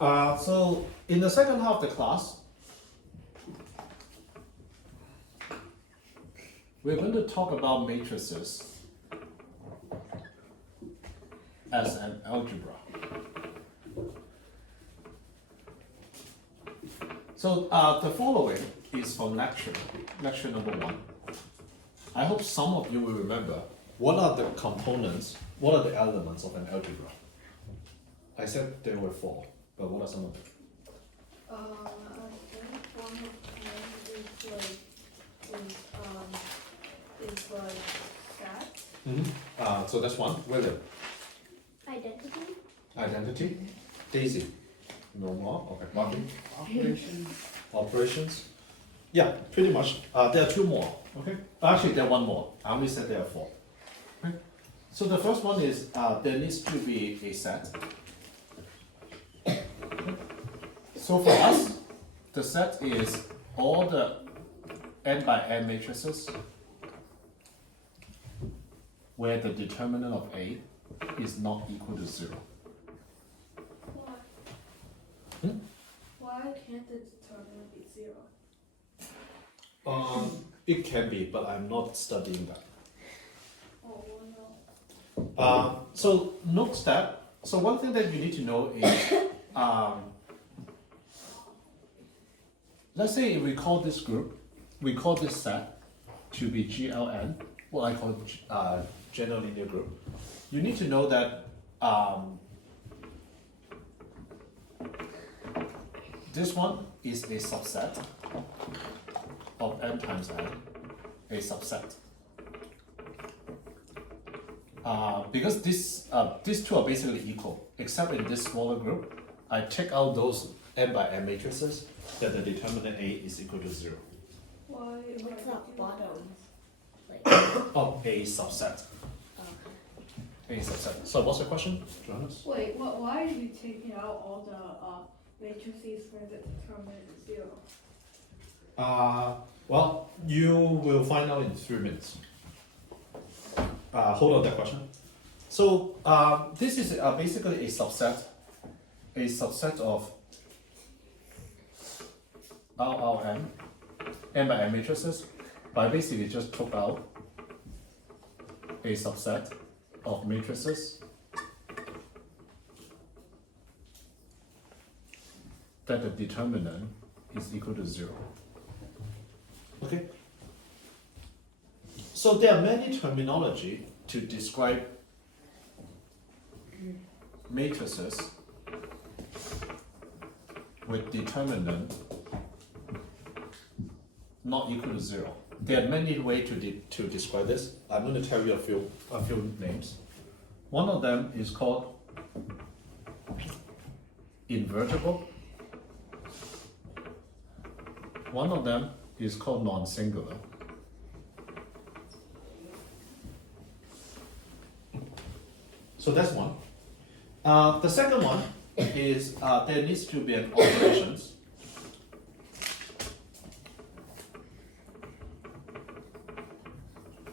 So in the second half of the class, we're going to talk about matrices as an algebra. So the following is from lecture number 1. I hope some of you will remember what are the components, what are the elements of an algebra. I said there were 4, but what are some of them? I think one of them is like stats. So that's one. William. Identity. Identity. Daisy. No more. Okay. Martin. Operations. Operations. Yeah, pretty much. There are 2 more. Okay. Actually, there are 1 more. I only said there are 4. Okay. So the first one is there needs to be a set. So for us, the set is all the n by n matrices where the determinant of A is not equal to 0. Why? Why can't the determinant be 0? It can be, but I'm not studying that. Oh no. So note that. So one thing that you need to know is, let's say if we call this group, we call this set to be GLN, what I call general linear group. You need to know that this one is a subset of n times n, a subset. Because these 2 are basically equal, except in this smaller group, I take out those n by n matrices, that the determinant A is equal to 0. Why? What's that bottom? Like, Of a subset. A subset. So what's the question, Johannes? Wait, why are you taking out all the matrices where the determinant is 0? Well, you will find out in 3 minutes. Hold on that question. So this is basically a subset of RRN, n by n matrices, but I basically just took out a subset of matrices that the determinant is equal to 0. Okay? So there are many terminology to describe matrices with determinant not equal to 0. There are many ways to describe this. I'm going to tell you a few names. One of them is called invertible. One of them is called non-singular. So that's one. The second one is there needs to be an operations.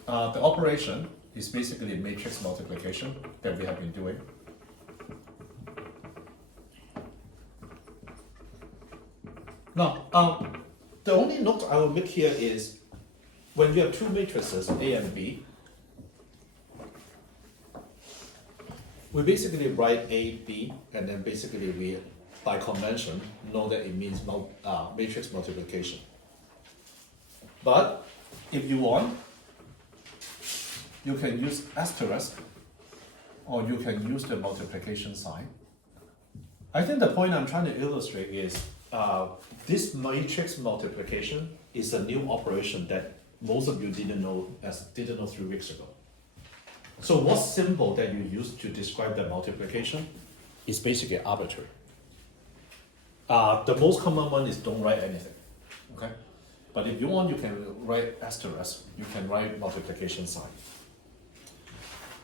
The operation is basically a matrix multiplication that we have been doing. Now, the only note I will make here is when you have 2 matrices, A and B, we basically write A, B, and then basically we, by convention, know that it means matrix multiplication. But if you want, you can use asterisk, or you can use the multiplication sign. I think the point I'm trying to illustrate is this matrix multiplication is a new operation that most of you didn't know 3 weeks ago. So what symbol that you use to describe the multiplication is basically arbitrary. The most common one is don't write anything, okay? But if you want, you can write asterisk, you can write multiplication sign.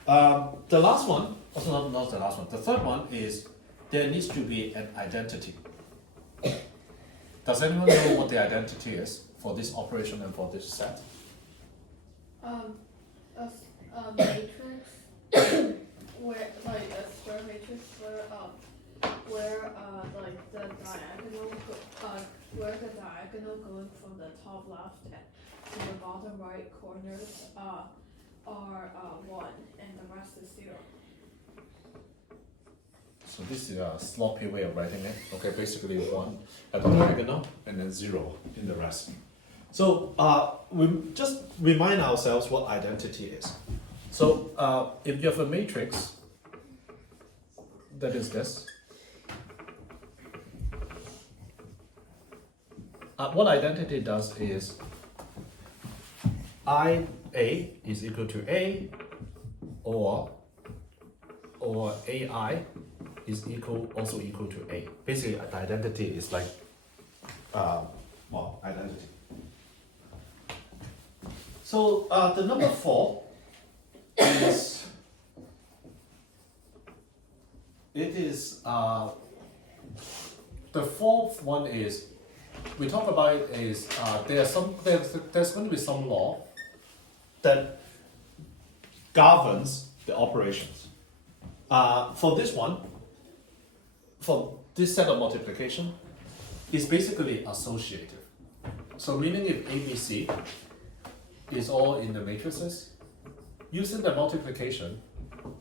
The last one, also not the last one, the third one is there needs to be an identity. Does anyone know what the identity is for this operation and for this set? A matrix where like a square matrix where like the diagonal, where the diagonal going from the top left to the bottom right corners are 1 and the rest is 0. So this is a sloppy way of writing it. Okay, basically 1 at the diagonal and then 0 in the rest. So we just remind ourselves what identity is. So if you have a matrix that is this, what identity does is IA is equal to A, or AI is also equal to A. Basically, the identity is like identity. So the number 4 is the fourth one is we talk about it is there's going to be some law that governs the operations. For this one, for this set of multiplication, is basically associative. So meaning if ABC is all in the matrices, using the multiplication,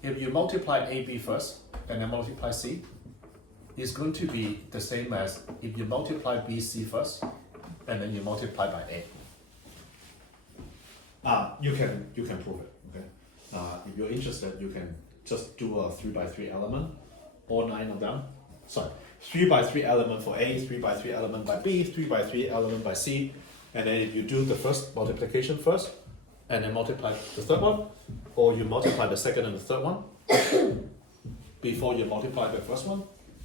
if you multiply AB first and then multiply C, it's going to be the same as if you multiply BC first and then you multiply by A. You can prove it. Okay. If you're interested, you can just do a 3 by 3 element, all 9 of them. Sorry, 3 by 3 element for A, 3 by 3 element by B, 3 by 3 element by C, and then if you do the first multiplication first, and then multiply the third one, or you multiply the second and the third one before you multiply the first one,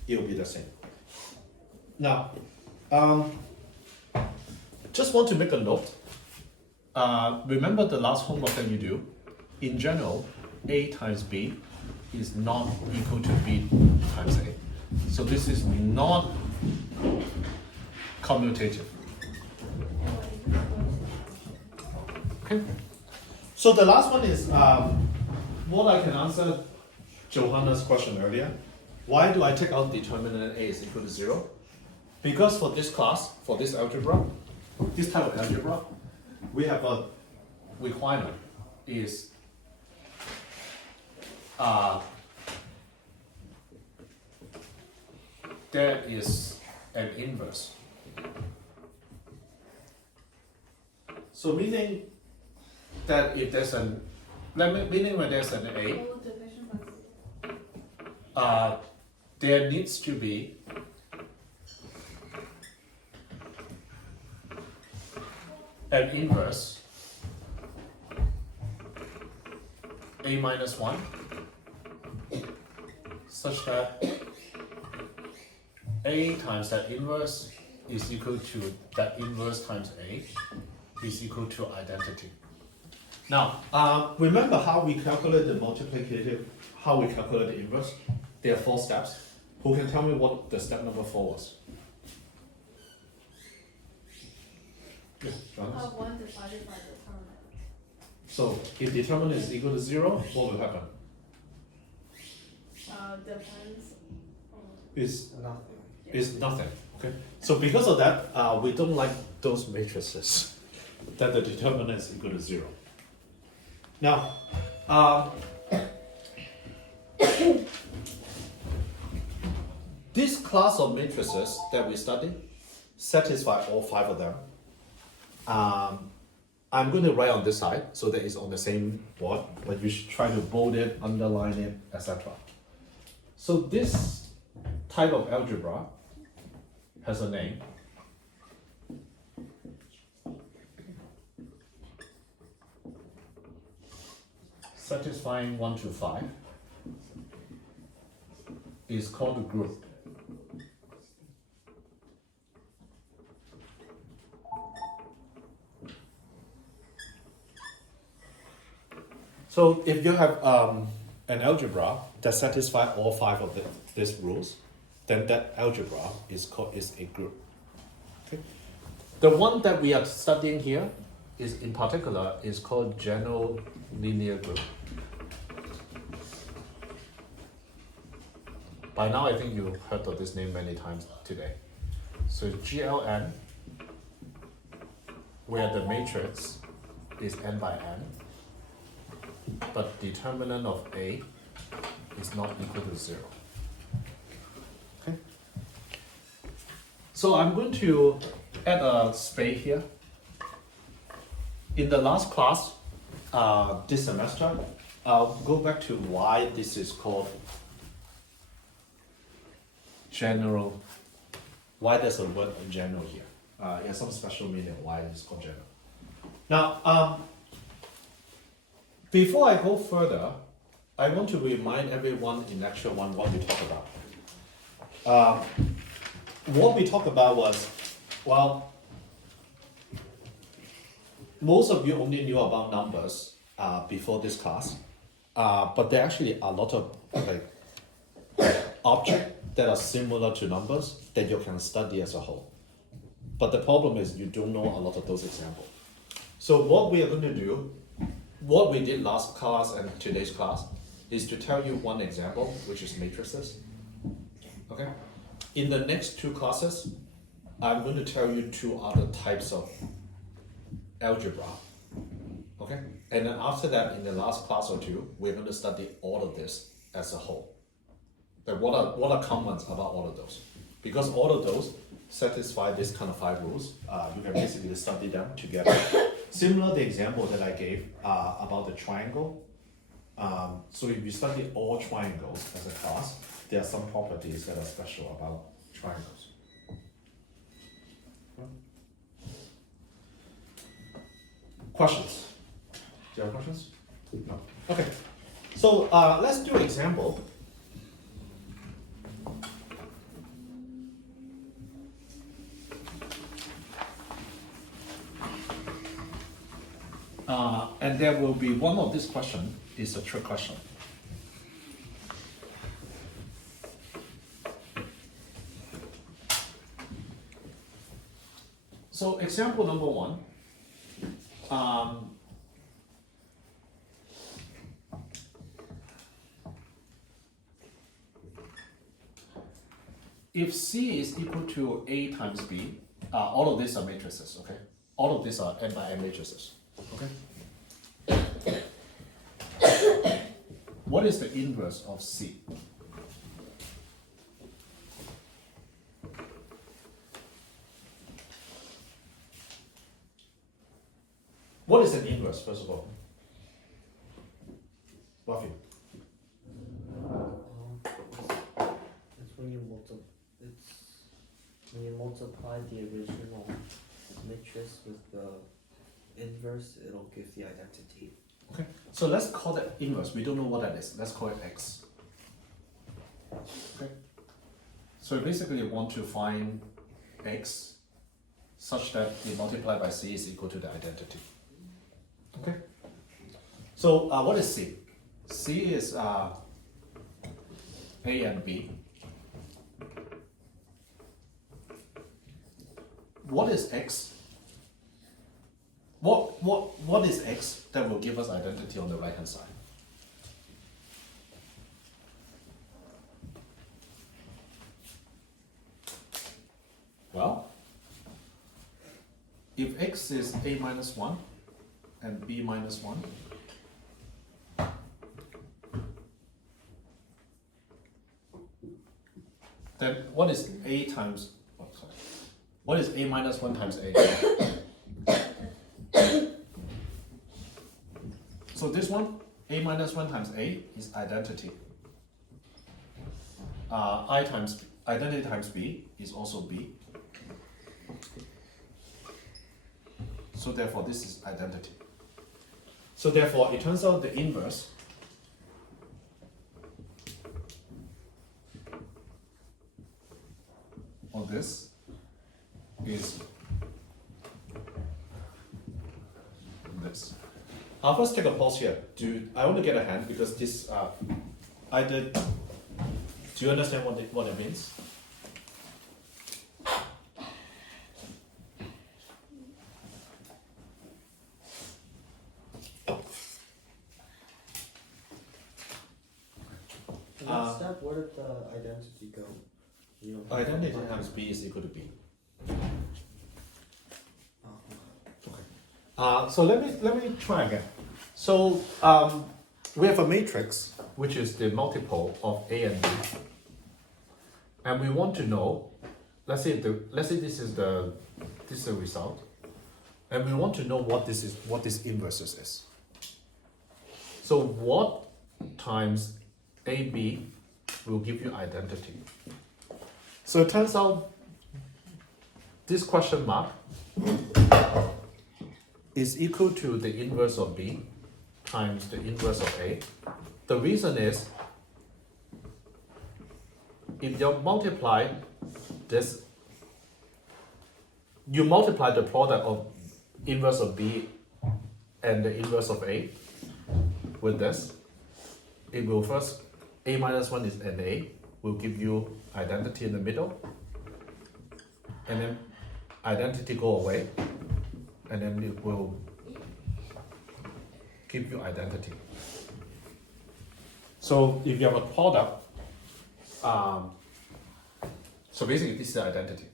it will be the same. Now, just want to make a note. Remember the last homework that you do. In general, A times B is not equal to B times A. So this is not commutative. Okay. So the last one is what I can answer Johanna's question earlier. Why do I take out determinant A is equal to 0? Because for this class, for this algebra, this type of algebra, we have a requirement is there is an inverse. So meaning that if there's an meaning when there's an A, there needs to be an inverse A minus 1 such that A times that inverse is equal to that inverse times A is equal to identity. Now, remember how we calculate the multiplicative, how we calculate the inverse? There are 4 steps. Who can tell me what the step number 4 was? Yeah, Jonas? 1 divided by determinant. So, if determinant is equal to 0, what will happen? Depends on... Is Nothing. is nothing. Okay. So because of that, we don't like those matrices that the determinant is equal to 0. Now, this class of matrices that we study satisfy all 5 of them. I'm going to write on this side so that it's on the same board, but you should try to bold it, underline it, etc. So this type of algebra has a name. Satisfying 1 to 5 is called a group. So if you have an algebra that satisfies all 5 of these rules, then that algebra is a group. Okay. The one that we are studying here is in particular is called general linear group. By now, I think you heard of this name many times today. So GLN, where the matrix is n by n, but determinant of A is not equal to 0. Okay. So I'm going to add a space here. In the last class, this semester, I'll go back to why this is called general. Why there's a word general here. It has some special meaning why it's called general. Now, before I go further, I want to remind everyone in lecture 1 what we talked about. What we talked about was, well, most of you only knew about numbers before this class, but there actually are a lot of objects that are similar to numbers that you can study as a whole. But the problem is you don't know a lot of those examples. So what we are going to do, what we did last class and today's class, is to tell you one example, which is matrices. Okay? In the next 2 classes, I'm going to tell you 2 other types of algebra. Okay? And then after that, in the last class or 2, we're going to study all of this as a whole. But what are commons about all of those? Because all of those satisfy this kind of 5 rules, you can basically study them together. Similar to the example that I gave about the triangle. So if you study all triangles as a class, there are some properties that are special about triangles. Questions? Do you have questions? No. Okay. So let's do an example. And there will be one of this question is a trick question. So example number 1. If C is equal to A times B, all of these are matrices, okay? All of these are n by n matrices, okay? What is the inverse of C? What is an inverse, first of all? Buffy. It's when you multiply the original matrix with the inverse, it'll give the identity. Okay, so let's call that inverse. We don't know what that is. Let's call it x. Okay. So basically you want to find x such that the multiplied by c is equal to the identity. Okay. So what is c? C is a and b. What is x? What is x that will give us identity on the right hand side? Well, if x is a minus 1 and b minus 1, then what is a times, what is a minus 1 times a? So this one, a minus 1 times a is identity. Identity times b is also b. So therefore this is identity. So therefore it turns out the inverse of this is this. I'll first take a pause here. I want to get a hand because this I did. Do you understand what it means? step, where did the identity go? You don't have Identity to- times b is equal to b. Oh, So let me try again. So we have a matrix which is the multiple of A and B, and we want to know. Let's say this is the result, and we want to know what this inverses is. So what times AB will give you identity? So it turns out this question mark is equal to the inverse of B times the inverse of A. The reason is, if you multiply this, you multiply the product of inverse of B and the inverse of A with this, it will first, A minus 1 is an A, will give you identity in the middle, and then identity go away, and then it will give you identity. So if you have a product, so basically this is the identity.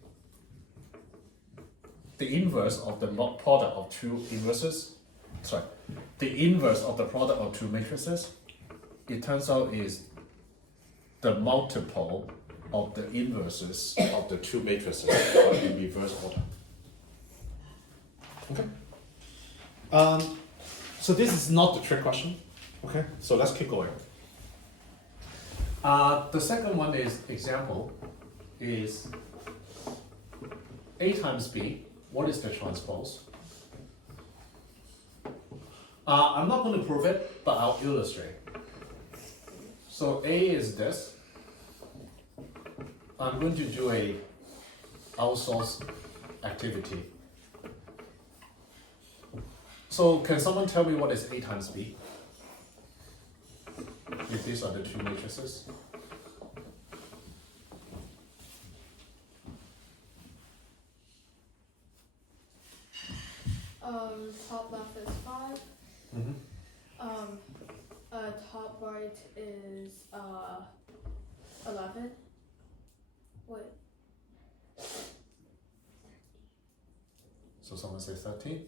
The inverse of the product of two inverses, the inverse of the product of two matrices, it turns out is the multiple of the inverses of the two matrices but in reverse order. Okay. So this is not the trick question. Okay. So let's keep going. The second one is example is A times B. What is the transpose? I'm not going to prove it, but I'll illustrate. So A is this. I'm going to do a outsource activity. So can someone tell me what is A times B? If these are the two matrices. Top left is 5. Mm-hmm. Top right is 11. Wait. So someone says 13.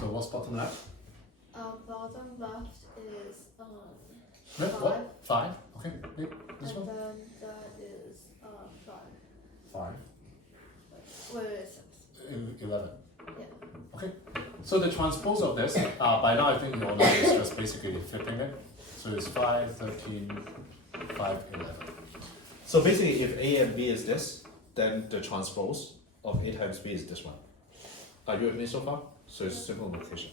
So what's bottom left? Bottom left is No, 5. what? 5? Okay. Nick, this And one? then that is 5. 5. Wait, 6. 11. Yeah. Okay. So the transpose of this, by now I think you all know it's just basically flipping it. So it's 5, 13, 5, 11. So basically if A and B is this, then the transpose of A times B is this one. Are you with me so far? So it's simple notation.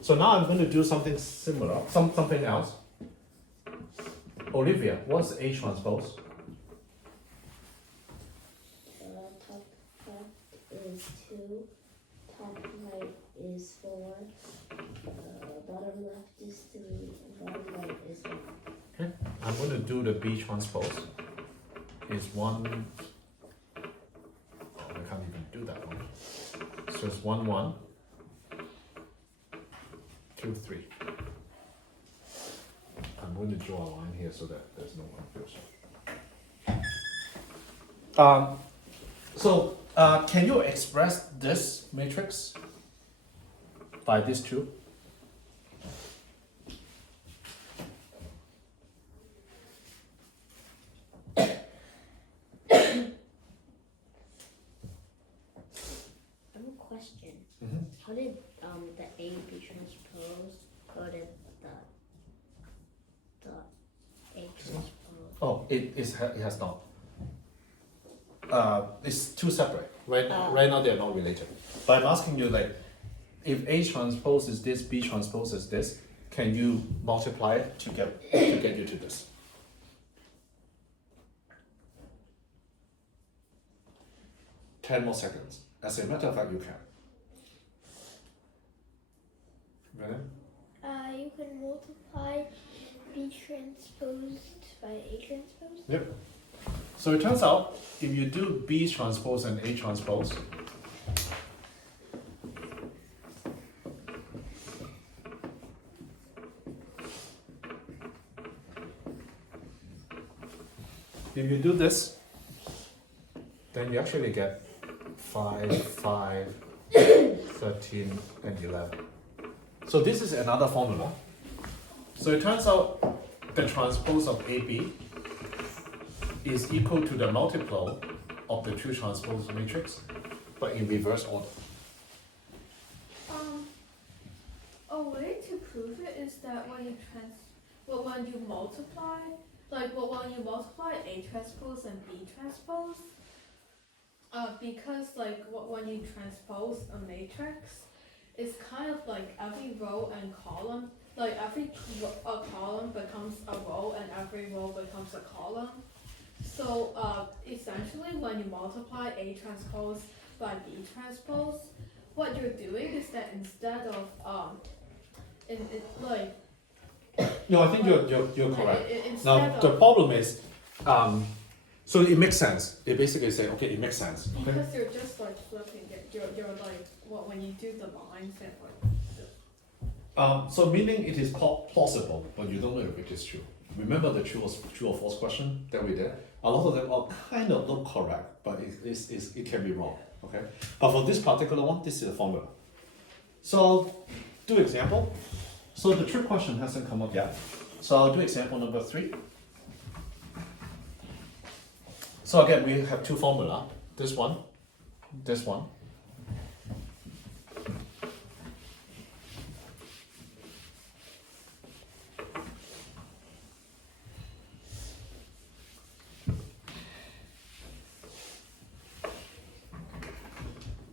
So now I'm going to do something similar, something else. Olivia, what's A transpose? Top left is 2, top right is 4, bottom left is 3, and bottom right is 1. Okay. I'm going to do the B transpose. Is 1. Oh, I can't even do that one. So it's 1, 1, 2, 3. I'm going to draw a line here so that there's no confusion. So can you express this matrix by these two? I have a question. Mm-hmm. How did the A be transposed go to the A transpose? Oh, it has not. It's two separate. Right now they're not related. But I'm asking you, like, if A transpose is this, B transpose is this, can you multiply it to get you to this? Ten more seconds. As a matter of fact, you can. Ready? You can multiply B transposed by A transpose. Yep. So it turns out if you do B transpose and A transpose, if you do this, then you actually get 5, 5, 13, and 11. So this is another formula. So it turns out the transpose of AB is equal to the multiple of the two transpose matrix, but in reverse order. A way to prove it is that when you multiply, when you multiply A transpose and B transpose, because when you transpose a matrix, it's kind of like every row and column, like a column becomes a row and every row becomes a column. So essentially when you multiply A transpose by B transpose, what you're doing is that instead of No, I think you're correct. instead Now the problem is, so it makes sense. It basically say, okay, it makes sense. Okay. because you're just like flipping it. You're like when you do the lines and So meaning it is plausible, but you don't know if it is true. Remember the true or false question that we did? A lot of them are kind of look correct, but it can be wrong. Okay. But for this particular one, this is the formula. So do example. So the trick question hasn't come up yet. So I'll do example number 3. So again, we have two formula. This one, this one.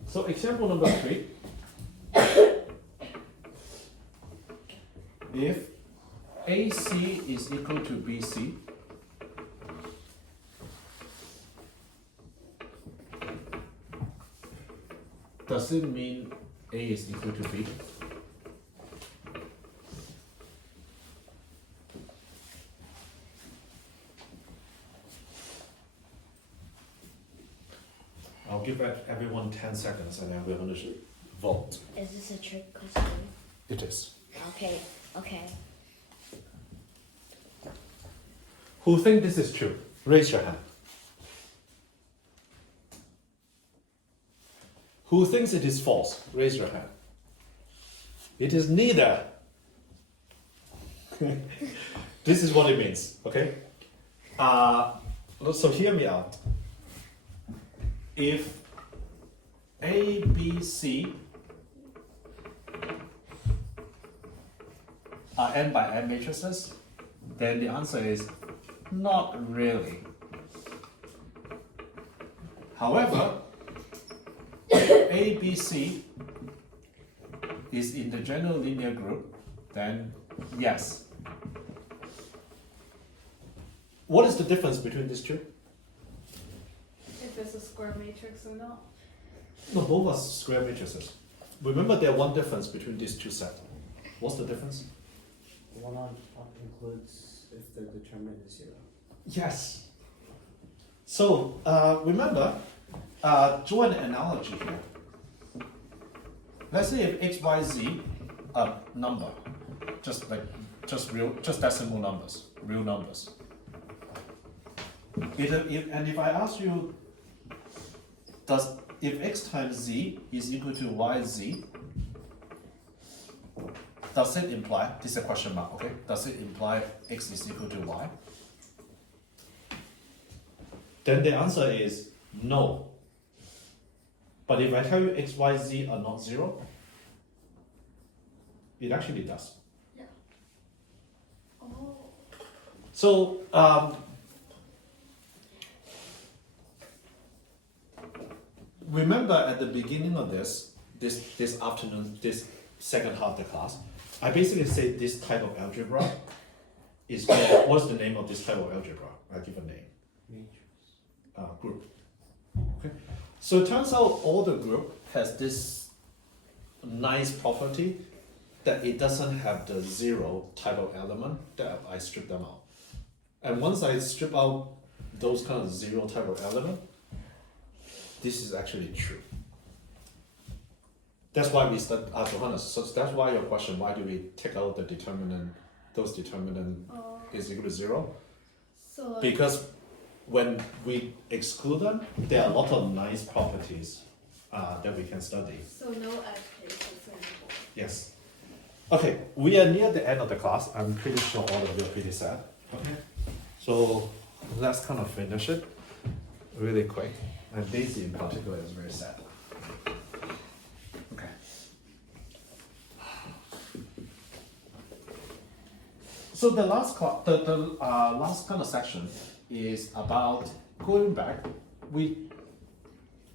So example number 3. If AC is equal to BC, does it mean A is equal to B? I'll give everyone 10 seconds and then we're going to vote. Is this a trick question? It is. Okay, okay. Who think this is true? Raise your hand. Who thinks it is false? Raise your hand. It is neither. This is what it means, okay? So hear me out. If A, B, C are n by n matrices, then the answer is not really. However, if A, B, C is in the general linear group, then yes. What is the difference between these two? if it's a square matrix or not. No, both are square matrices. Remember, there's one difference between these two sets. What's the difference? One on top includes if the determinant is 0. Yes. So remember, draw an analogy here. Let's say if x, y, z are number, just decimal numbers, real numbers. If I ask you, if x times z is equal to yz, does it imply, this is a question mark, okay? Does it imply x is equal to y? Then the answer is no. But if I tell you x, y, z are not 0, it actually does. Yeah. Oh. So remember at the beginning of this afternoon, this second half of the class, I basically say this type of algebra is called, what's the name of this type of algebra? I give a name. Matrix. Group. Okay. So it turns out all the group has this nice property that it doesn't have the 0 type of element that I strip them out. And once I strip out those kind of 0 type of element, this is actually true. That's why we start, Johannes, so that's why your question, why do we take out the determinant, those determinant is equal to 0? So like, Because when we exclude them, there are a lot of nice properties that we can study. So no edge cases anymore. Yes. Okay, we are near the end of the class. I'm pretty sure all of you are pretty sad. Okay. So let's kind of finish it really quick. And Daisy in particular is very sad. Okay. So the last last kind of section is about going back.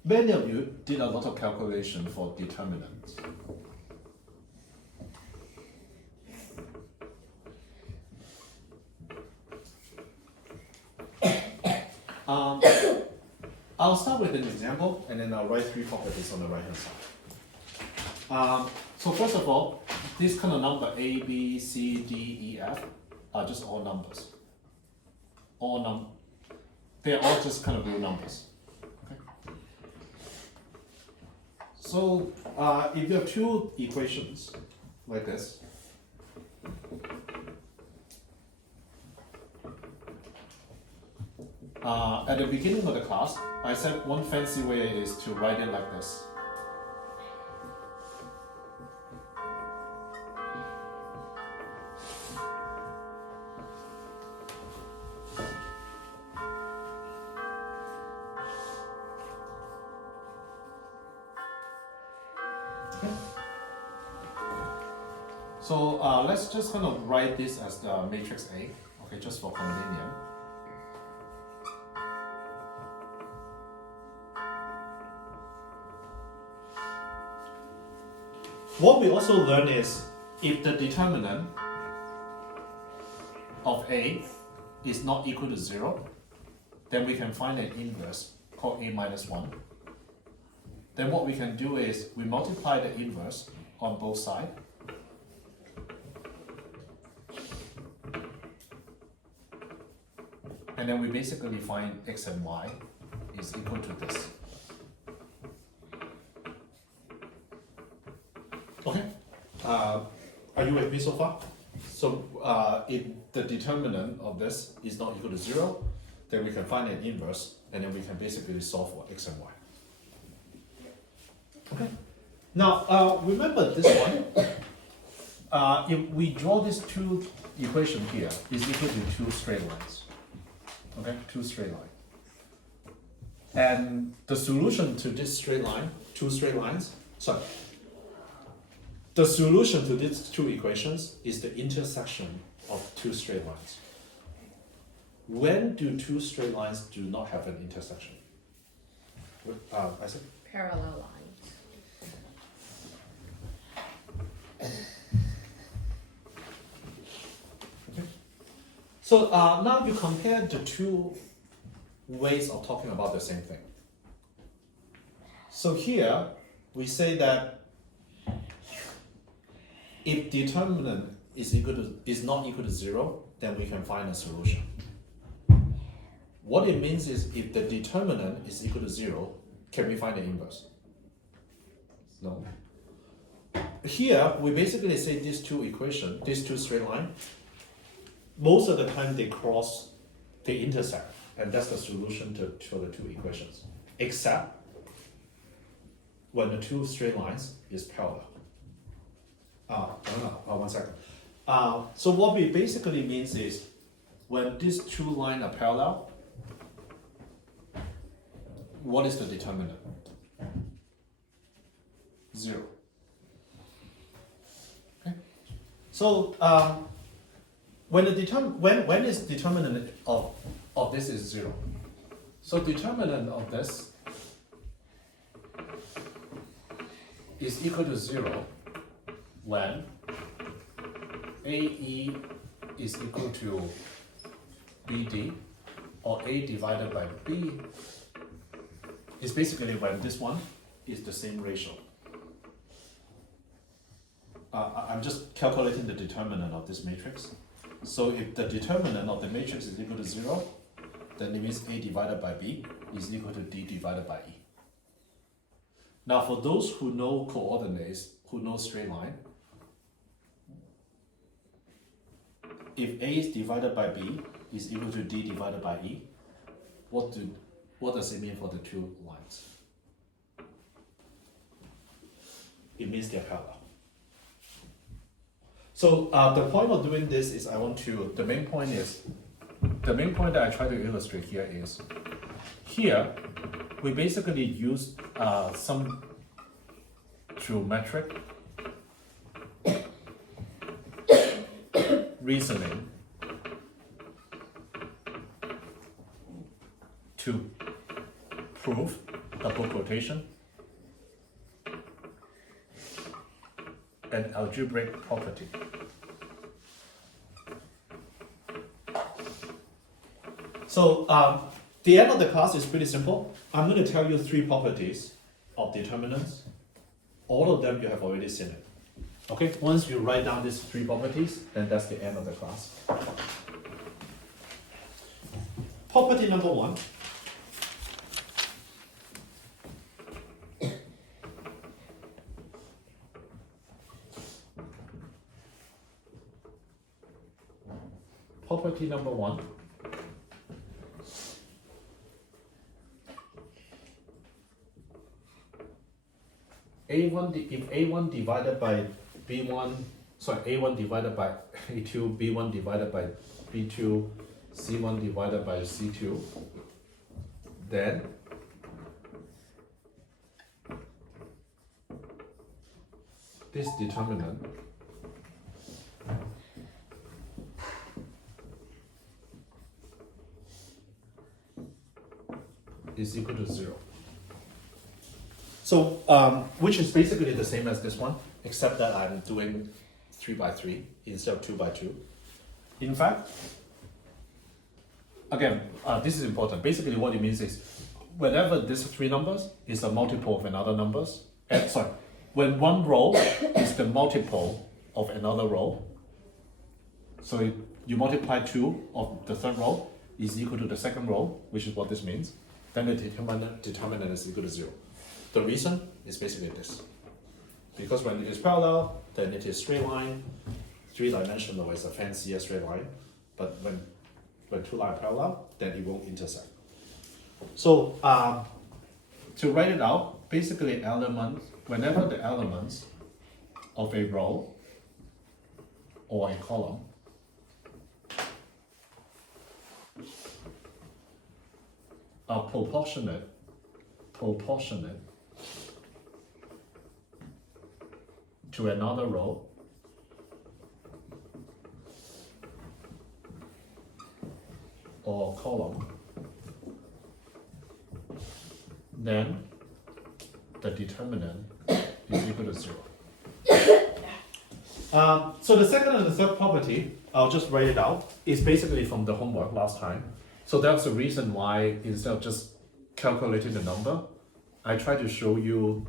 Many of you did a lot of calculation for determinants. I'll start with an example and then I'll write 3 properties on the right hand side. So first of all, this kind of number A, B, C, D, E, F are just all numbers. They're all just kind of real numbers. Okay. So if you have 2 equations like this, at the beginning of the class, I said one fancy way is to write it like this. Okay. So let's just kind of write this as the matrix A, okay, just for convenience. What we also learn is if the determinant of A is not equal to 0, then we can find an inverse called A minus 1. Then what we can do is we multiply the inverse on both sides. And then we basically find x and y is equal to this. Okay, are you with me so far? So if the determinant of this is not equal to 0, then we can find an inverse, and then we can basically solve for x and y. Okay. Now remember this one. If we draw these 2 equations here, is equal to 2 straight lines. Okay, 2 straight lines. And the solution to this straight line, 2 straight lines, sorry. The solution to these 2 equations is the intersection of 2 straight lines. When do 2 straight lines do not have an intersection? Isaac? Parallel lines. Okay. So now you compare the 2 ways of talking about the same thing. So here we say that if determinant is not equal to 0, then we can find a solution. What it means is if the determinant is equal to 0, can we find the inverse? No. Here we basically say these 2 equations, these 2 straight lines, most of the time they intersect, and that's the solution to the 2 equations, except when the 2 straight lines is parallel. One second. So what we basically means is when these 2 lines are parallel, what is the determinant? 0. Okay. So when is determinant of this is 0? So determinant of this is equal to 0 when AE is equal to BD, or A divided by B is basically when this one is the same ratio. I'm just calculating the determinant of this matrix. So if the determinant of the matrix is equal to 0, then it means A divided by B is equal to D divided by E. Now for those who know coordinates, who know straight line, if A is divided by B is equal to D divided by E, what does it mean for the two lines? It means they're parallel. So the point of doing this is the main point that I try to illustrate here is, here we basically use some geometric reasoning to prove double quotation an algebraic property. So the end of the class is pretty simple. I'm going to tell you 3 properties of determinants. All of them you have already seen it. Okay, once you write down these 3 properties, then that's the end of the class. Property number 1. Property number 1. If A1 divided by B1, A1 divided by A2, B1 divided by B2, C1 divided by C2, then this determinant is equal to 0. So, which is basically the same as this one, except that I'm doing 3 by 3 instead of 2 by 2. In fact, again, this is important. Basically what it means is, whenever these 3 numbers is a multiple of another numbers, when one row is the multiple of another row, so you multiply 2 of the third row is equal to the second row, which is what this means, then the determinant is equal to 0. The reason is basically this. Because when it is parallel, then it is straight line. 3-dimensional is a fancier straight line. But when 2 lines parallel, then it won't intersect. So to write it out, basically whenever the elements of a row or a column are proportionate to another row or column, then the determinant is equal to 0. So the second and the third property, I'll just write it out, is basically from the homework last time. So that's the reason why instead of just calculating the number, I try to show you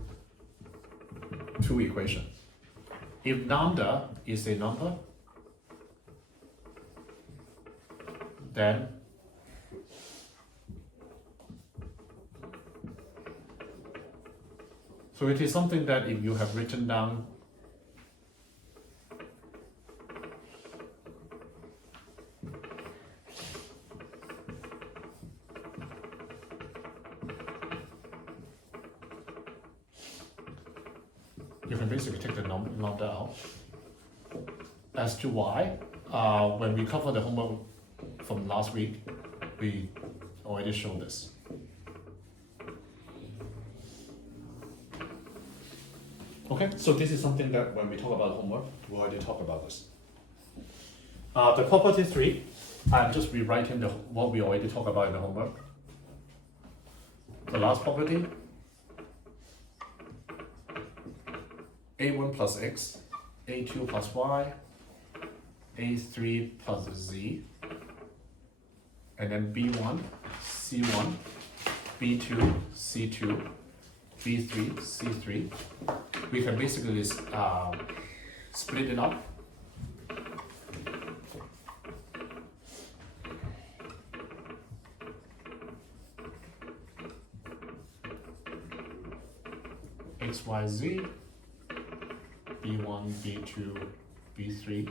2 equations. If lambda is a number, then so it is something that if you have written down you can basically take the lambda out. As to why, when we cover the homework from last week, we already showed this. Okay, so this is something that when we talk about homework, we already talk about this. The property 3, I'm just rewriting what we already talked about in the homework. The last property, A1 plus X, A2 plus Y, A3 plus Z, and then B1, C1, B2, C2, B3, C3. We can basically split it up. X, Y, Z, B1, B2, B3,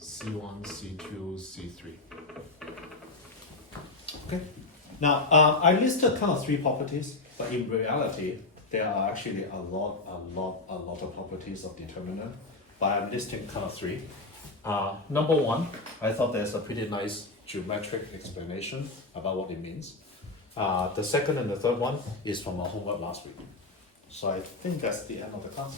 C1, C2, C3. Okay. Now, I listed kind of three properties, but in reality, there are actually a lot of properties of determinant. But I'm listing kind of three. Number one, I thought there's a pretty nice geometric explanation about what it means. The second and the third one is from our homework last week. So I think that's the end of the class.